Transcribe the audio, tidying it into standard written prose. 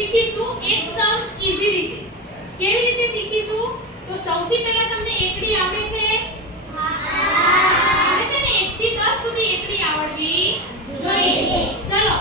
શીખીશું એકદમ ઈઝી રીતે. કેવી રીતે શીખીશું? તો સૌથી પહેલા તમને એકડી આવડે છે? આવડે છે ને? 1 થી 10 સુધી એકડી આવડવી જોઈએ. ચલો